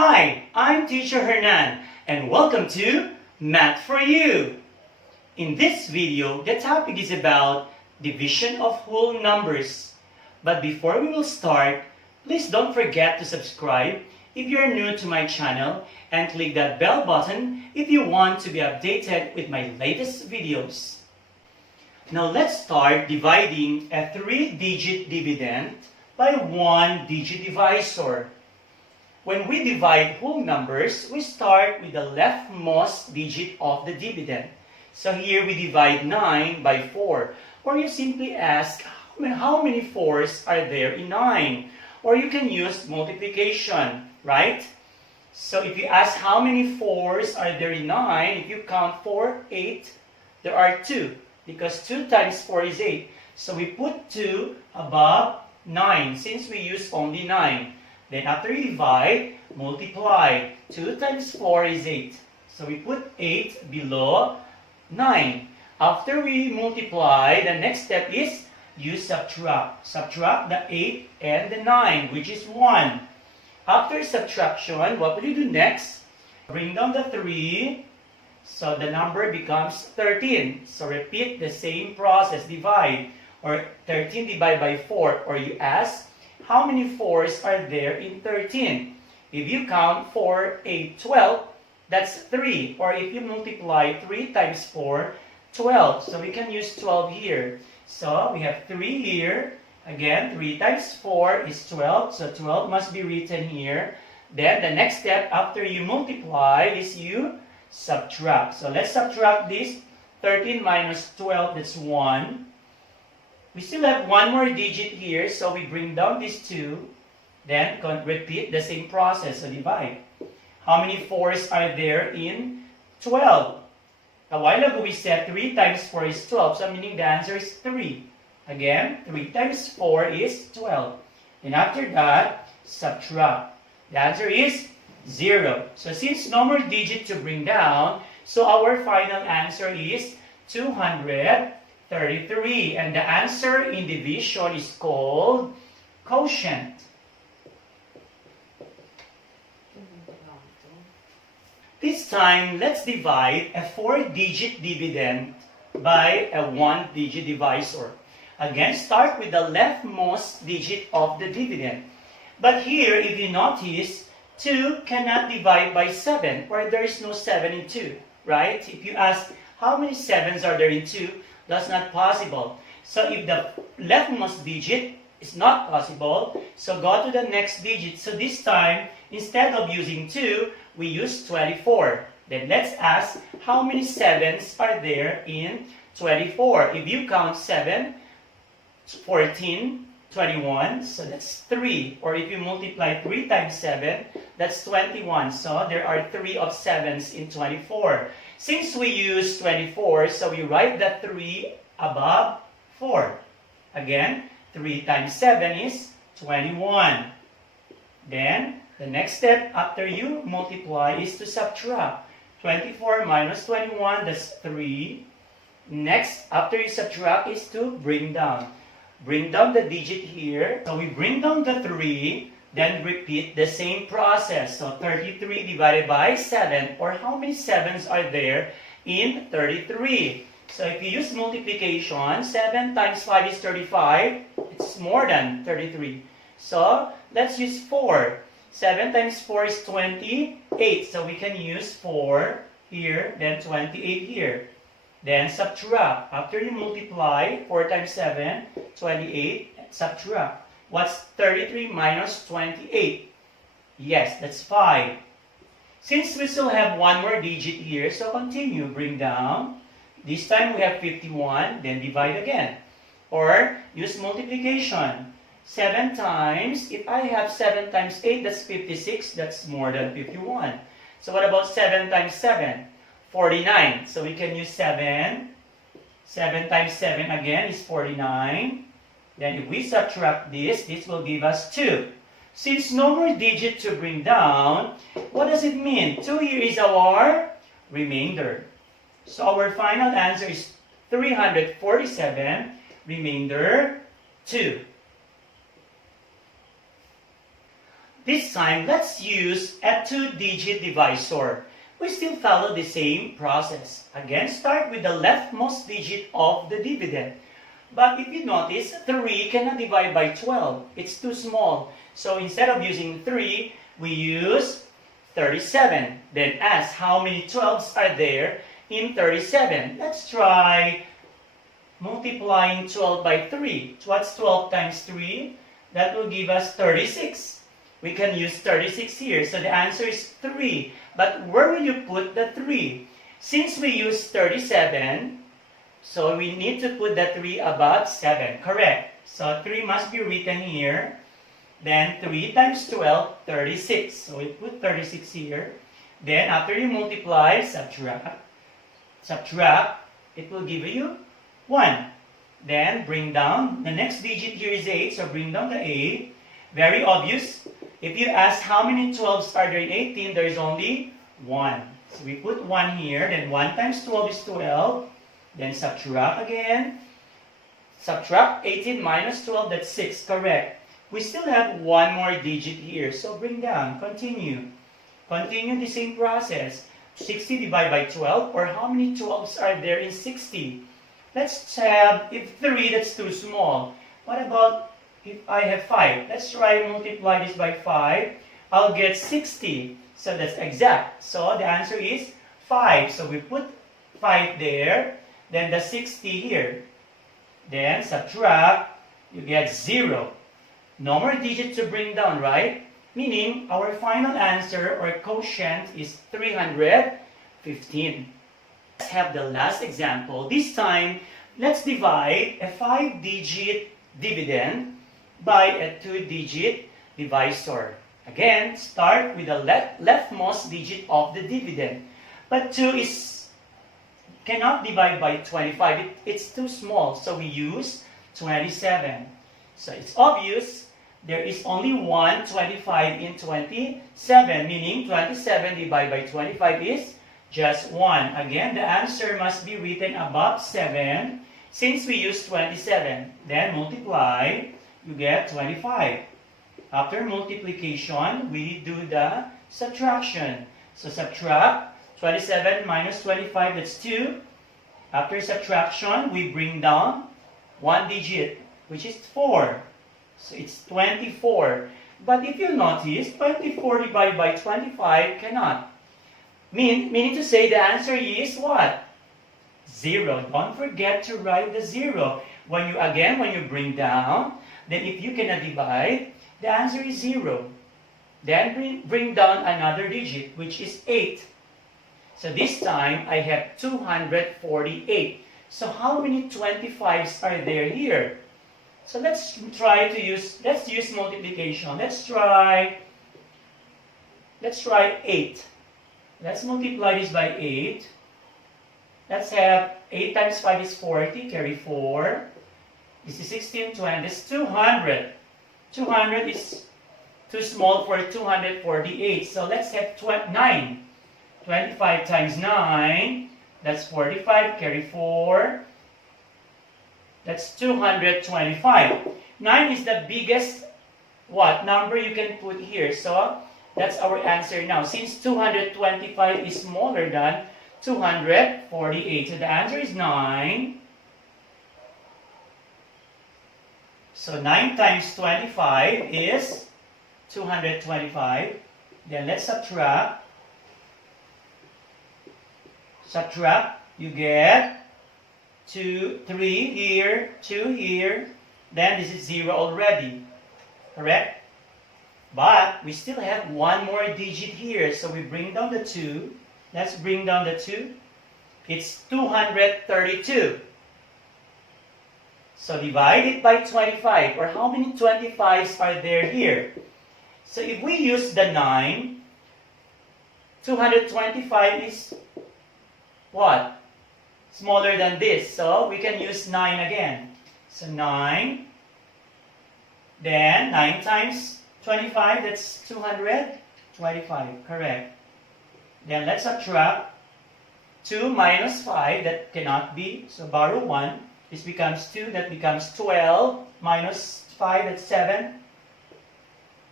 Hi, I'm Teacher Hernan and welcome to Math for You. In this video, the topic is about division of whole numbers. But before we will start, please don't forget to subscribe if you're new to my channel and click that bell button if you want to be updated with my latest videos. Now let's start dividing a 3-digit dividend by 1-digit divisor. When we divide whole numbers, we start with the leftmost digit of the dividend. So here we divide 9 by 4. Or you simply ask, how many 4s are there in 9? Or you can use multiplication, right? So if you ask how many 4s are there in 9, if you count 4, 8, there are 2. Because 2 times 4 is 8. So we put 2 above 9 since we use only 9. Then after you divide, multiply. 2 times 4 is 8. So we put 8 below 9. After we multiply, the next step is you subtract. Subtract the 8 and the 9, which is 1. After subtraction, what will you do next? Bring down the 3. So the number becomes 13. So repeat the same process. Divide. Or 13 divided by 4. Or you ask, how many 4s are there in 13? If you count 4, 8, 12, that's 3. Or if you multiply 3 times 4, 12. So we can use 12 here. So we have 3 here. Again, 3 times 4 is 12. So 12 must be written here. Then the next step after you multiply is you subtract. So let's subtract this. 13 minus 12, that's 1. We still have one more digit here, so we bring down these 2. Then repeat the same process, so divide. How many 4s are there in 12? A while ago we said 3 times 4 is 12, so meaning the answer is 3. Again, 3 times 4 is 12. And after that, subtract. The answer is 0. So since no more digit to bring down, so our final answer is 233. And the answer in division is called quotient. This time, let's divide a 4-digit dividend by a 1-digit divisor. Again, start with the leftmost digit of the dividend. But here, if you notice, 2 cannot divide by 7, or there is no 7 in 2, right? If you ask, how many 7s are there in 2? That's not possible. So if the leftmost digit is not possible, so go to the next digit. So this time, instead of using 2, we use 24. Then let's ask, how many 7s are there in 24? If you count 7, 14, 21, so that's 3. Or if you multiply 3 times 7, that's 21. So there are 3 of 7s in 24. Since we use 24, so we write the 3 above 4. Again, 3 times 7 is 21. Then, the next step after you multiply is to subtract. 24 minus 21, that's 3. Next, after you subtract is to bring down. Bring down the digit here. So we bring down the 3, then repeat the same process. So 33 divided by 7, or how many 7s are there in 33? So if you use multiplication, 7 times 5 is 35. It's more than 33. So let's use 4. 7 times 4 is 28. So we can use 4 here, then 28 here. Then subtract. After you multiply, 4 times 7, 28, subtract. What's 33 minus 28? Yes, that's 5. Since we still have one more digit here, so continue. Bring down. This time we have 51, then divide again. Or use multiplication. 7 times, if I have 7 times 8, that's 56. That's more than 51. So what about 7 times 7? 49. So we can use 7. 7 times 7 again is 49. Then if we subtract this, this will give us 2. Since no more digit to bring down, what does it mean? 2 here is our remainder. So our final answer is 347, remainder 2. This time, let's use a two-digit divisor. We still follow the same process. Again, start with the leftmost digit of the dividend. But if you notice, 3 cannot divide by 12. It's too small. So instead of using 3, we use 37. Then ask how many 12s are there in 37. Let's try multiplying 12 by 3. What's 12 times 3? That will give us 36. We can use 36 here. So the answer is 3. But where will you put the 3? Since we use 37, so we need to put the 3 above 7. Correct. So 3 must be written here. Then 3 times 12, 36. So we put 36 here. Then after you multiply, subtract. It will give you 1. Then bring down. The next digit here is 8. So bring down the 8. Very obvious. If you ask how many 12s are there in 18, there is only 1. So we put 1 here. Then 1 times 12 is 12. Then subtract again. Subtract 18 minus 12, that's 6. Correct. We still have one more digit here. So bring down. Continue. Continue the same process. 60 divided by 12. Or how many 12s are there in 60? Let's have, if 3, that's too small. What about if I have 5? Let's try multiply this by 5. I'll get 60. So that's exact. So the answer is 5. So we put 5 there. Then the 60 here. Then subtract. You get 0. No more digit to bring down, right? Meaning our final answer or quotient is 315. Let's have the last example. This time, let's divide a 5-digit dividend by a 2-digit divisor. Again, start with the leftmost digit of the dividend. But 2 cannot divide by 25. It's too small, so we use 27. So it's obvious there is only one 25 in 27, meaning 27 divided by 25 is just 1. Again, the answer must be written above 7 since we use 27. Then multiply, you get 25. After multiplication, we do the subtraction. So subtract 27 minus 25, that's 2. After subtraction, we bring down one digit, which is 4. So it's 24. But if you notice, 24 divided by 25 cannot. Meaning to say the answer is what? 0. Don't forget to write the 0. When you bring down, then if you cannot divide, the answer is 0. Then bring down another digit, which is 8. So this time, I have 248. So how many 25s are there here? So let's use multiplication. Let's try 8. Let's multiply this by 8. Let's have 8 times 5 is 40, carry 4. This is 16, 20, this is 200. 200 is too small for 248. So let's have 9. 25 times 9, that's 45, carry 4. That's 225. 9 is the biggest number you can put here. So that's our answer now. Since 225 is smaller than 248. So the answer is 9. So 9 times 25 is 225. Then let's subtract. Subtract, you get 2, 3 here, 2 here. Then this is 0 already. Correct? But we still have one more digit here. So we bring down the 2. Let's bring down the 2. It's 232. So divide it by 25. Or how many 25s are there here? So if we use the 9, 225 is what? Smaller than this. So we can use 9 again. So 9. Then 9 times 25, that's 225. Correct. Then let's subtract 2 minus 5. That cannot be. So borrow 1. This becomes 2. That becomes 12. Minus 5, that's 7.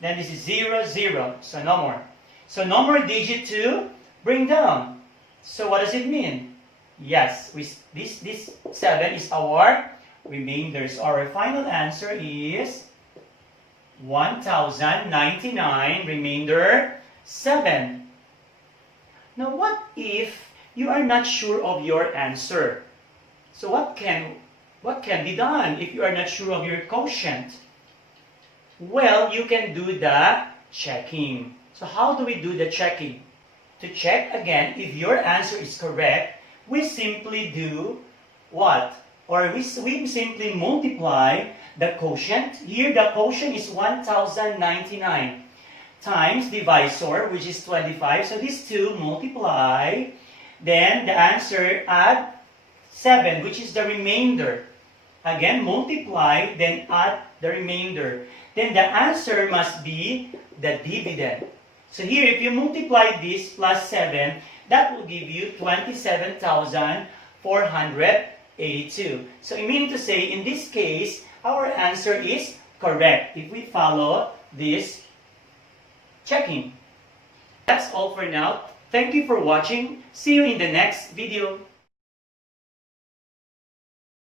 Then this is 0, 0. So no more. So no more digit to bring down. So what does it mean? Yes, this 7 is our remainder. So our final answer is 1099, remainder 7. Now what if you are not sure of your answer? So what can be done if you are not sure of your quotient? Well, you can do the checking. So how do we do the checking? To check again if your answer is correct, we simply do what? Or we simply multiply the quotient. Here the quotient is 1099 times divisor, which is 25. So these two multiply. Then the answer add 7, which is the remainder. Again, multiply, then add the remainder. Then the answer must be the dividend. So here, if you multiply this plus 7, that will give you 27,482. So meaning to say, in this case, our answer is correct if we follow this checking. That's all for now. Thank you for watching. See you in the next video.